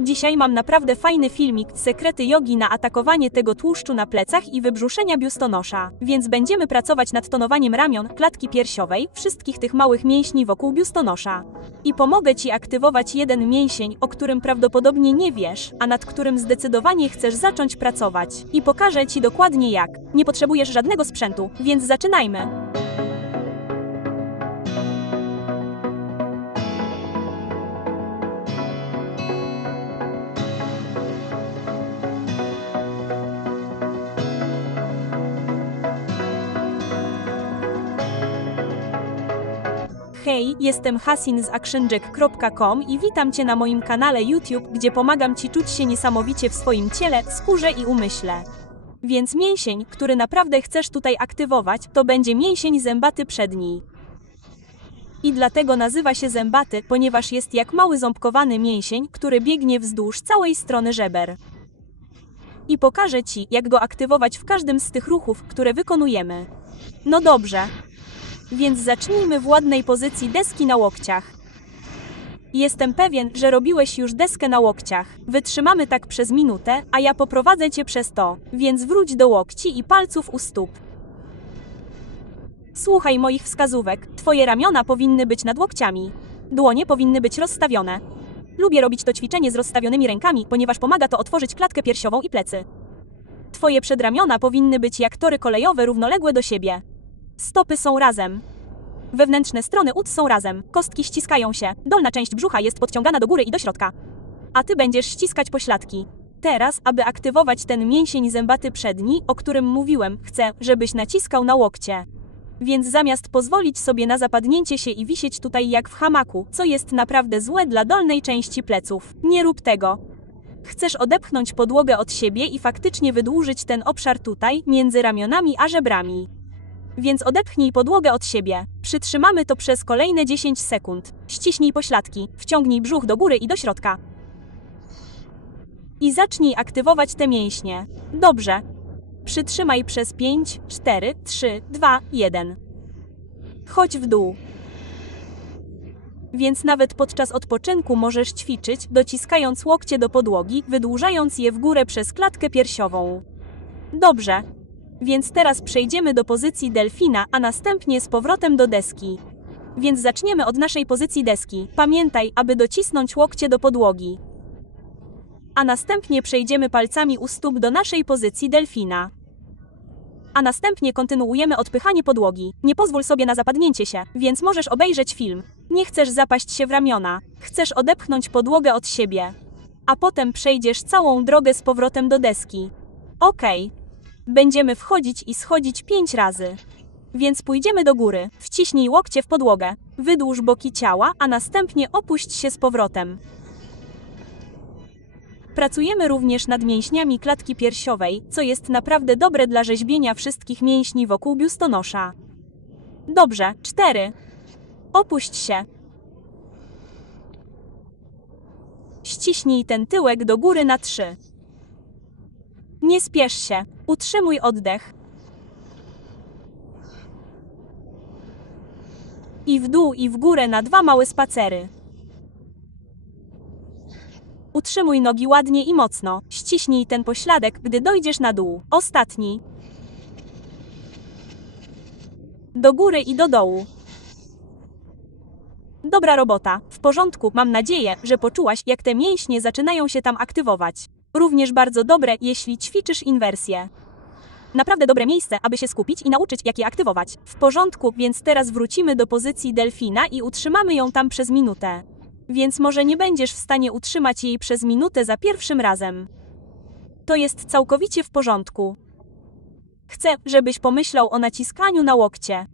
Dzisiaj mam naprawdę fajny filmik, sekrety jogi na atakowanie tego tłuszczu na plecach i wybrzuszenia biustonosza. Więc będziemy pracować nad tonowaniem ramion, klatki piersiowej, wszystkich tych małych mięśni wokół biustonosza. I pomogę Ci aktywować jeden mięsień, o którym prawdopodobnie nie wiesz, a nad którym zdecydowanie chcesz zacząć pracować. I pokażę Ci dokładnie jak. Nie potrzebujesz żadnego sprzętu, więc zaczynajmy. Hej, jestem Hasin z actionjack.com i witam Cię na moim kanale YouTube, gdzie pomagam Ci czuć się niesamowicie w swoim ciele, skórze i umyśle. Więc mięsień, który naprawdę chcesz tutaj aktywować, to będzie mięsień zębaty przedni. I dlatego nazywa się zębaty, ponieważ jest jak mały ząbkowany mięsień, który biegnie wzdłuż całej strony żeber. I pokażę Ci, jak go aktywować w każdym z tych ruchów, które wykonujemy. No dobrze. Więc zacznijmy w ładnej pozycji deski na łokciach. Jestem pewien, że robiłeś już deskę na łokciach. Wytrzymamy tak przez minutę, a ja poprowadzę Cię przez to. Więc wróć do łokci i palców u stóp. Słuchaj moich wskazówek. Twoje ramiona powinny być nad łokciami. Dłonie powinny być rozstawione. Lubię robić to ćwiczenie z rozstawionymi rękami, ponieważ pomaga to otworzyć klatkę piersiową i plecy. Twoje przedramiona powinny być jak tory kolejowe równoległe do siebie. Stopy są razem. Wewnętrzne strony ud są razem. Kostki ściskają się. Dolna część brzucha jest podciągana do góry i do środka. A Ty będziesz ściskać pośladki. Teraz, aby aktywować ten mięsień zębaty przedni, o którym mówiłem, chcę, żebyś naciskał na łokcie. Więc zamiast pozwolić sobie na zapadnięcie się i wisieć tutaj jak w hamaku, co jest naprawdę złe dla dolnej części pleców, nie rób tego. Chcesz odepchnąć podłogę od siebie i faktycznie wydłużyć ten obszar tutaj, między ramionami a żebrami. Więc odepchnij podłogę od siebie. Przytrzymamy to przez kolejne 10 sekund. Ściśnij pośladki, wciągnij brzuch do góry i do środka. I zacznij aktywować te mięśnie. Dobrze. Przytrzymaj przez 5, 4, 3, 2, 1. Chodź w dół. Więc nawet podczas odpoczynku możesz ćwiczyć, dociskając łokcie do podłogi, wydłużając je w górę przez klatkę piersiową. Dobrze. Więc teraz przejdziemy do pozycji delfina, a następnie z powrotem do deski. Więc zaczniemy od naszej pozycji deski. Pamiętaj, aby docisnąć łokcie do podłogi. A następnie przejdziemy palcami u stóp do naszej pozycji delfina. A następnie kontynuujemy odpychanie podłogi. Nie pozwól sobie na zapadnięcie się, więc możesz obejrzeć film. Nie chcesz zapaść się w ramiona. Chcesz odepchnąć podłogę od siebie. A potem przejdziesz całą drogę z powrotem do deski. Okej. Będziemy wchodzić i schodzić 5 razy. Więc pójdziemy do góry. Wciśnij łokcie w podłogę. Wydłuż boki ciała, a następnie opuść się z powrotem. Pracujemy również nad mięśniami klatki piersiowej, co jest naprawdę dobre dla rzeźbienia wszystkich mięśni wokół biustonosza. Dobrze, 4. Opuść się. Ściśnij ten tyłek do góry na 3. Nie spiesz się. Utrzymuj oddech. I w dół i w górę na 2 małe spacery. Utrzymuj nogi ładnie i mocno. Ściśnij ten pośladek, gdy dojdziesz na dół. Ostatni. Do góry i do dołu. Dobra robota. W porządku, mam nadzieję, że poczułaś, jak te mięśnie zaczynają się tam aktywować. Również bardzo dobre, jeśli ćwiczysz inwersję. Naprawdę dobre miejsce, aby się skupić i nauczyć, jak je aktywować. W porządku, więc teraz wrócimy do pozycji delfina i utrzymamy ją tam przez minutę. Więc może nie będziesz w stanie utrzymać jej przez minutę za pierwszym razem. To jest całkowicie w porządku. Chcę, żebyś pomyślał o naciskaniu na łokcie.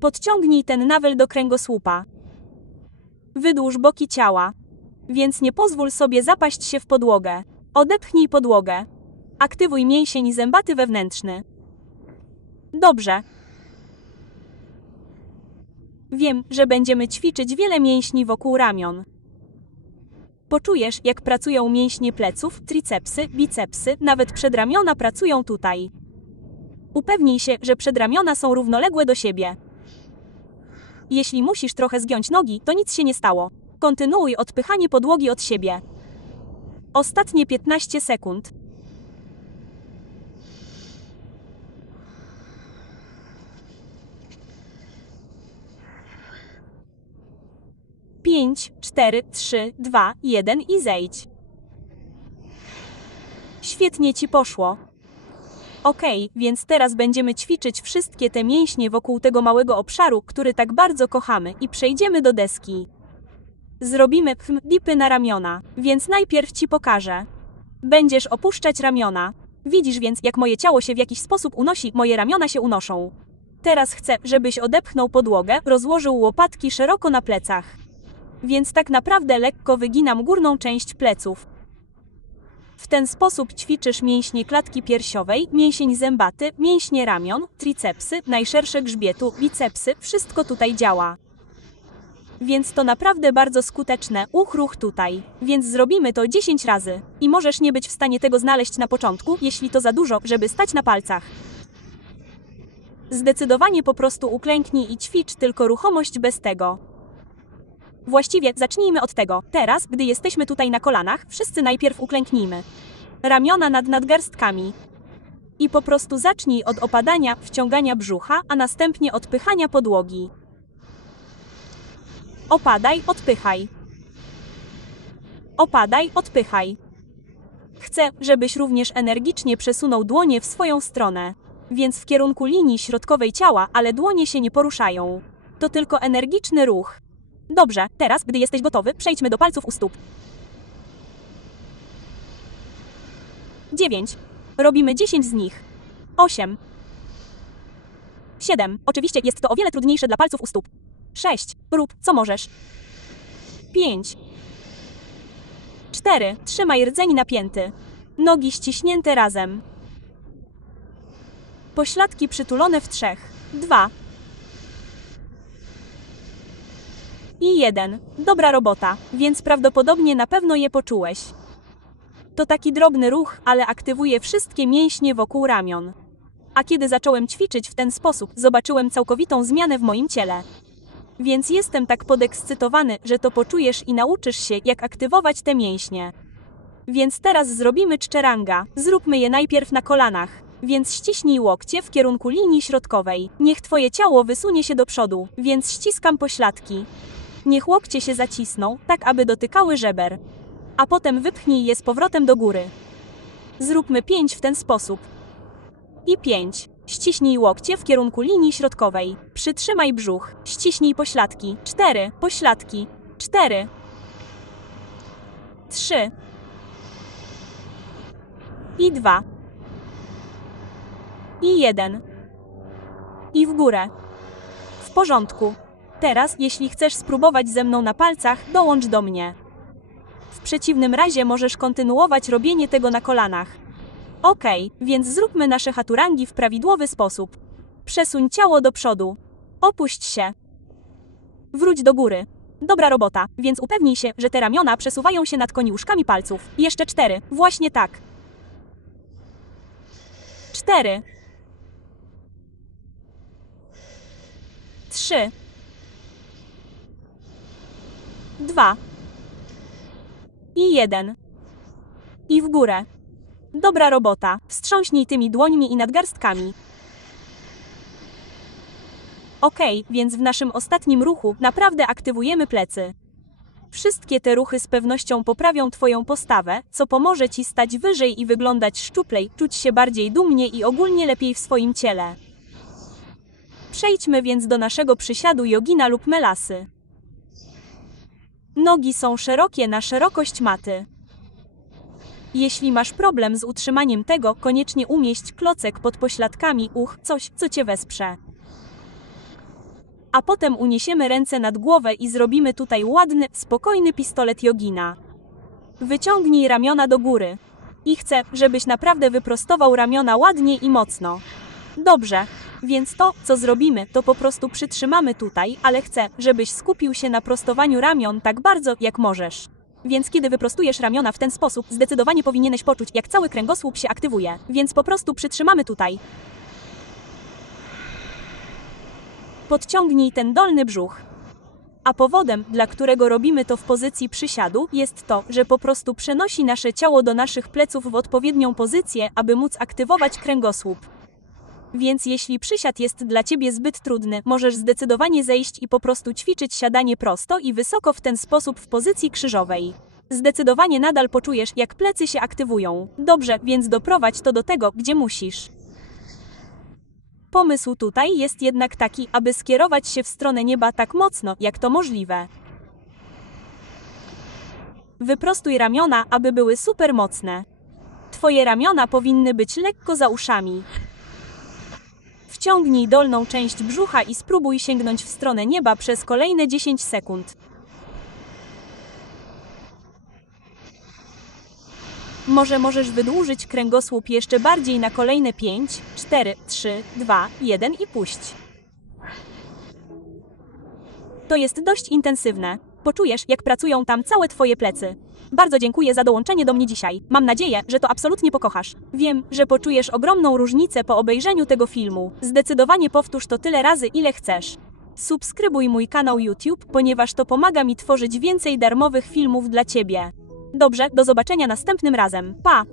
Podciągnij ten nawel do kręgosłupa. Wydłuż boki ciała. Więc nie pozwól sobie zapaść się w podłogę. Odepchnij podłogę. Aktywuj mięsień zębaty wewnętrzny. Dobrze. Wiem, że będziemy ćwiczyć wiele mięśni wokół ramion. Poczujesz, jak pracują mięśnie pleców, tricepsy, bicepsy, nawet przedramiona pracują tutaj. Upewnij się, że przedramiona są równoległe do siebie. Jeśli musisz trochę zgiąć nogi, to nic się nie stało. Kontynuuj odpychanie podłogi od siebie. Ostatnie 15 sekund. 5, 4, 3, 2, 1 i zejdź. Świetnie ci poszło. Okej, więc teraz będziemy ćwiczyć wszystkie te mięśnie wokół tego małego obszaru, który tak bardzo kochamy, i przejdziemy do deski. Zrobimy dipy na ramiona, więc najpierw ci pokażę. Będziesz opuszczać ramiona. Widzisz więc, jak moje ciało się w jakiś sposób unosi, moje ramiona się unoszą. Teraz chcę, żebyś odepchnął podłogę, rozłożył łopatki szeroko na plecach. Więc tak naprawdę lekko wyginam górną część pleców. W ten sposób ćwiczysz mięśnie klatki piersiowej, mięsień zębaty, mięśnie ramion, tricepsy, najszersze grzbietu, bicepsy, wszystko tutaj działa. Więc to naprawdę bardzo skuteczne, ruch tutaj. Więc zrobimy to 10 razy. I możesz nie być w stanie tego znaleźć na początku, jeśli to za dużo, żeby stać na palcach. Zdecydowanie po prostu uklęknij i ćwicz tylko ruchomość bez tego. Właściwie zacznijmy od tego. Teraz, gdy jesteśmy tutaj na kolanach, wszyscy najpierw uklęknijmy. Ramiona nad nadgarstkami. I po prostu zacznij od opadania, wciągania brzucha, a następnie odpychania podłogi. Opadaj, odpychaj. Opadaj, odpychaj. Chcę, żebyś również energicznie przesunął dłonie w swoją stronę. Więc w kierunku linii środkowej ciała, ale dłonie się nie poruszają. To tylko energiczny ruch. Dobrze, teraz, gdy jesteś gotowy, przejdźmy do palców u stóp. 9. Robimy 10 z nich. 8. 7. Oczywiście jest to o wiele trudniejsze dla palców u stóp. 6. Rób, co możesz. 5. 4. Trzymaj rdzeń napięty. Nogi ściśnięte razem. Pośladki przytulone w 3. 2. I 1. Dobra robota, więc prawdopodobnie na pewno je poczułeś. To taki drobny ruch, ale aktywuje wszystkie mięśnie wokół ramion. A kiedy zacząłem ćwiczyć w ten sposób, zobaczyłem całkowitą zmianę w moim ciele. Więc jestem tak podekscytowany, że to poczujesz i nauczysz się, jak aktywować te mięśnie. Więc teraz zrobimy czteranga. Zróbmy je najpierw na kolanach. Więc ściśnij łokcie w kierunku linii środkowej. Niech twoje ciało wysunie się do przodu, więc ściskam pośladki. Niech łokcie się zacisną, tak aby dotykały żeber. A potem wypchnij je z powrotem do góry. Zróbmy 5 w ten sposób. I 5. Ściśnij łokcie w kierunku linii środkowej. Przytrzymaj brzuch. Ściśnij pośladki. 4. Pośladki. 4. 3. I 2. I 1. I w górę. W porządku. Teraz, jeśli chcesz spróbować ze mną na palcach, dołącz do mnie. W przeciwnym razie możesz kontynuować robienie tego na kolanach. Okej, więc zróbmy nasze chaturangi w prawidłowy sposób. Przesuń ciało do przodu. Opuść się. Wróć do góry. Dobra robota, więc upewnij się, że te ramiona przesuwają się nad koniuszkami palców. Jeszcze 4, właśnie tak. 4. 3. 2. I 1. I w górę. Dobra robota. Wstrząśnij tymi dłońmi i nadgarstkami. Okej, więc w naszym ostatnim ruchu naprawdę aktywujemy plecy. Wszystkie te ruchy z pewnością poprawią twoją postawę, co pomoże ci stać wyżej i wyglądać szczuplej, czuć się bardziej dumnie i ogólnie lepiej w swoim ciele. Przejdźmy więc do naszego przysiadu jogina lub melasy. Nogi są szerokie na szerokość maty. Jeśli masz problem z utrzymaniem tego, koniecznie umieść klocek pod pośladkami, coś, co cię wesprze. A potem uniesiemy ręce nad głowę i zrobimy tutaj ładny, spokojny pistolet jogina. Wyciągnij ramiona do góry. I chcę, żebyś naprawdę wyprostował ramiona ładnie i mocno. Dobrze, więc to, co zrobimy, to po prostu przytrzymamy tutaj, ale chcę, żebyś skupił się na prostowaniu ramion tak bardzo, jak możesz. Więc kiedy wyprostujesz ramiona w ten sposób, zdecydowanie powinieneś poczuć, jak cały kręgosłup się aktywuje. Więc po prostu przytrzymamy tutaj. Podciągnij ten dolny brzuch. A powodem, dla którego robimy to w pozycji przysiadu, jest to, że po prostu przenosi nasze ciało do naszych pleców w odpowiednią pozycję, aby móc aktywować kręgosłup. Więc jeśli przysiad jest dla Ciebie zbyt trudny, możesz zdecydowanie zejść i po prostu ćwiczyć siadanie prosto i wysoko w ten sposób w pozycji krzyżowej. Zdecydowanie nadal poczujesz, jak plecy się aktywują. Dobrze, więc doprowadź to do tego, gdzie musisz. Pomysł tutaj jest jednak taki, aby skierować się w stronę nieba tak mocno, jak to możliwe. Wyprostuj ramiona, aby były super mocne. Twoje ramiona powinny być lekko za uszami. Wciągnij dolną część brzucha i spróbuj sięgnąć w stronę nieba przez kolejne 10 sekund. Może możesz wydłużyć kręgosłup jeszcze bardziej na kolejne 5, 4, 3, 2, 1 i puść. To jest dość intensywne. Poczujesz, jak pracują tam całe Twoje plecy. Bardzo dziękuję za dołączenie do mnie dzisiaj. Mam nadzieję, że to absolutnie pokochasz. Wiem, że poczujesz ogromną różnicę po obejrzeniu tego filmu. Zdecydowanie powtórz to tyle razy, ile chcesz. Subskrybuj mój kanał YouTube, ponieważ to pomaga mi tworzyć więcej darmowych filmów dla Ciebie. Dobrze, do zobaczenia następnym razem. Pa!